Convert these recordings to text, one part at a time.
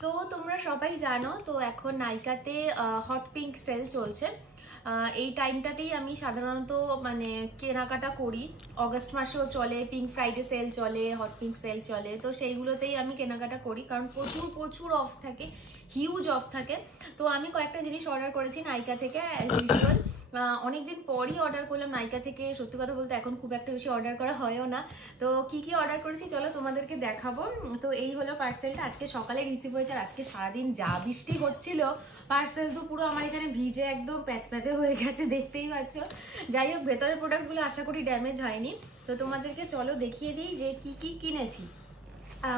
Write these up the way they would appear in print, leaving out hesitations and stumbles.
So তোমরা সবাই জানো তো এখন নাইকাতে হট পিঙ্ক সেল চলছে। এই টাইমটাতেই আমি সাধারণত মানে কেনাকাটা করি। অগস্ট মাসেও চলে, পিঙ্ক ফ্রাইডে সেল চলে, হট পিঙ্ক সেল চলে, তো সেইগুলোতেই আমি কেনাকাটা করি কারণ প্রচুর প্রচুর অফ থাকে, হিউজ অফ থাকে। তো আমি কয়েকটা জিনিস অর্ডার করেছি নাইকা থেকে অ্যাজ ইউজুয়াল। অনেকদিন পরই অর্ডার করলাম নাইকা থেকে। সত্যি কথা বলতে এখন খুব একটা বেশি অর্ডার করা হয়ও না। তো কি কি অর্ডার করেছি চলো তোমাদেরকে দেখাবো। তো এই হলো পার্সেলটা, আজকে সকালে রিসিভ হয়েছে। আর আজকে সারাদিন যা বৃষ্টি হচ্ছিল, পার্সেল তো পুরো আমার এখানে ভিজে একদম প্যাচপ্যাচে হয়ে গেছে, দেখতেই পাচ্ছ। যাই হোক, ভেতরের প্রোডাক্টগুলো আশা করি ড্যামেজ হয়নি। তো তোমাদেরকে চলো দেখিয়ে দিই যে কি কি কিনেছি।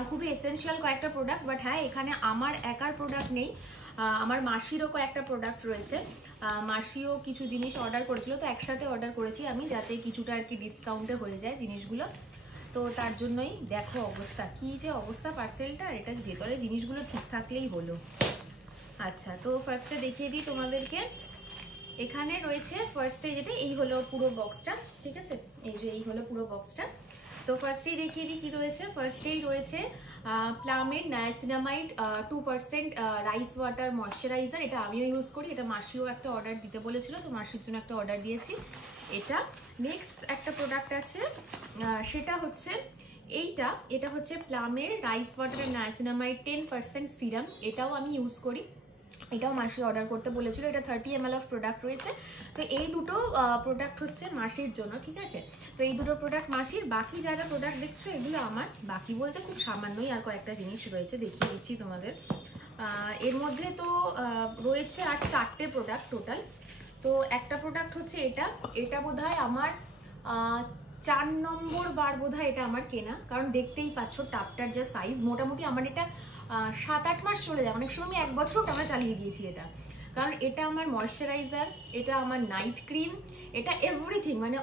খুবই এসেনশিয়াল কয়েকটা প্রোডাক্ট, বাট হ্যাঁ এখানে আমার একার প্রোডাক্ট নেই, আমার মাসিরও কয়েকটা প্রোডাক্ট রয়েছে। মাসিও কিছু জিনিস অর্ডার করেছিল, তো একসাথে অর্ডার করেছি আমি, যাতে কিছুটা আর কি ডিসকাউন্টে হয়ে যায় জিনিসগুলো। তো তার জন্যই দেখো অবস্থা, কি যে অবস্থা পার্সেলটা, এটা ভেতরে জিনিসগুলো ঠিক থাকলেই হলো। আচ্ছা, তো ফার্স্টে দেখিয়ে দিই তোমাদেরকে। এখানে রয়েছে ফার্স্টে যেটা, এই হলো পুরো বক্সটা, ঠিক আছে, এই হলো পুরো বক্সটা। তো ফার্স্টেই দেখিয়ে দিই কি রয়েছে। ফার্স্টেই রয়েছে প্লামেড নায়াসিনামাইড 2% রাইস ওয়াটার ময়শ্চারাইজার। এটা আমিও ইউজ করি, এটা মাসিও একটা অর্ডার দিতে বলেছিল, তো মাসির জন্য একটা অর্ডার দিয়েছি এটা। নেক্সট একটা প্রোডাক্ট আছে, সেটা হচ্ছে এটা হচ্ছে প্লামের রাইস ওয়াটার নায়াসিনামাইড 10% সিরাম। এটাও আমি ইউজ করি, এটাও মাসি অর্ডার করতে বলেছিল। এটা 30 ml অফ প্রোডাক্ট রয়েছে। তো এই দুটো প্রোডাক্ট হচ্ছে মাসির জন্য, ঠিক আছে। তো এই দুটো প্রোডাক্ট মাসির, বাকি যারা প্রোডাক্ট দেখছো এগুলো আমার। বাকি বলতে খুব সামান্যই আর কয়েকটা জিনিস রয়েছে, দেখিয়ে দিচ্ছি তোমাদের। এর মধ্যে তো রয়েছে আর 4টে প্রোডাক্ট টোটাল। তো একটা প্রোডাক্ট হচ্ছে এটা বোধহয় আমার 4 নম্বর বার বোধহয় এটা আমার কেনা, কারণ দেখতেই পাচ্ছ টাপটার যা সাইজ। মোটামুটি আমার এটা 7-8 মাস চলে যায়, অনেক সময় আমি 1 বছরও টানা চালিয়ে দিয়েছি এটা। কারণ এটা আমার ময়শ্চারাইজার, এটা আমার নাইট ক্রিম, এটা এভরিথিং, মানে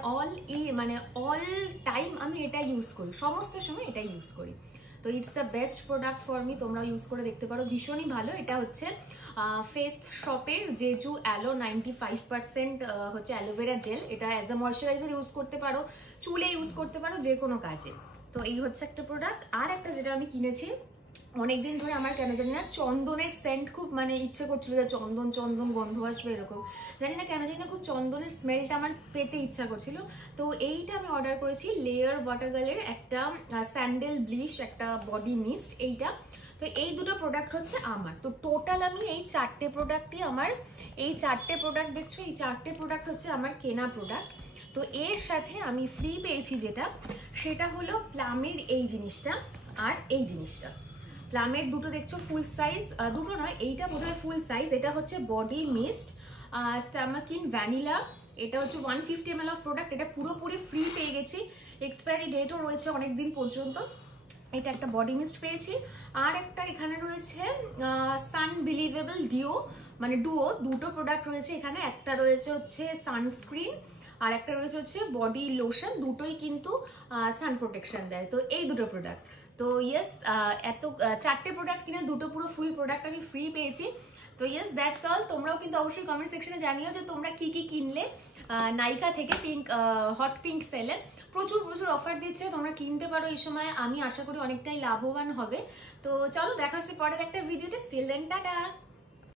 অল টাইম আমি এটা ইউজ করি, সমস্ত সময় এটা ইউজ করি। তো it's the best product for me, তোমরাও ইউজ করে দেখতে পারো, ভীষণই ভালো। এটা হচ্ছে ফেস শপের জেজু অ্যালো 95% হচ্ছে অ্যালোভেরা জেল। এটা অ্যাজ আ ময়শ্চারাইজার ইউজ করতে পারো, চুলে ইউজ করতে পারো, যে কোনো কাজে। তো এই হচ্ছে একটা প্রোডাক্ট। আর একটা যেটা আমি কিনেছি, অনেকদিন ধরে আমার কেন জানি না চন্দনের সেন্ট খুব মানে ইচ্ছে করছিল, যে চন্দন চন্দন গন্ধ আসবে এরকম, জানি না কেন জানি না খুব চন্দনের স্মেলটা আমার পেতে ইচ্ছা করছিল। তো এইটা আমি অর্ডার করেছি, লেয়ার ওয়াটারগালের একটা স্যান্ডেল ব্লিশ, একটা বডি মিস্ট, এইটা। তো এই দুটো প্রোডাক্ট হচ্ছে আমার। তো টোটাল আমি এই 4টে প্রোডাক্টই আমার, এই 4টে প্রোডাক্ট দেখছো, এই 4টে প্রোডাক্ট হচ্ছে আমার কেনা প্রোডাক্ট। তো এর সাথে আমি ফ্রি পেয়েছি যেটা, সেটা হলো প্লামের এই জিনিসটা আর এই জিনিসটা। প্লামের দুটো দেখছো ফুল সাইজ, দুটো নয়, এইটা বোধহয় ফুল সাইজ। এটা হচ্ছে বডি মিস্ট স্যামাকিন ভ্যানিলা, এটা হচ্ছে 150 ml অফ প্রোডাক্ট। এটা পুরোপুরি ফ্রি পেয়ে গেছি, এক্সপায়ারি ডেটও রয়েছে অনেকদিন পর্যন্ত। এটা একটা বডি মিস্ট পেয়েছি। আর একটা এখানে রয়েছে সান বিলিভেবল ডিও, মানে ডুও, দুটো প্রোডাক্ট রয়েছে এখানে। একটা রয়েছে হচ্ছে সানস্ক্রিন, আর একটা রয়েছে হচ্ছে বডি লোশন, দুটোই কিন্তু সান প্রোটেকশন দেয়। তো এই দুটো প্রোডাক্ট, তো ইয়েস, এত 4টে প্রোডাক্ট কিনে দুটো পুরো ফুল প্রোডাক্ট আমি ফ্রি পেয়েছি। তো ইয়েস, দ্যাটস অল। তোমরাও কিন্তু অবশ্যই কমেন্ট সেকশনে জানিও যে তোমরা কি কি কিনলে নাইকা থেকে হট পিঙ্ক সেলে। প্রচুর প্রচুর অফার দিচ্ছে, তোমরা কিনতে পারো এই সময়, আমি আশা করি অনেকটাই লাভবান হবে। তো চলো দেখা হচ্ছে পরের একটা ভিডিওতে। Still then, tata.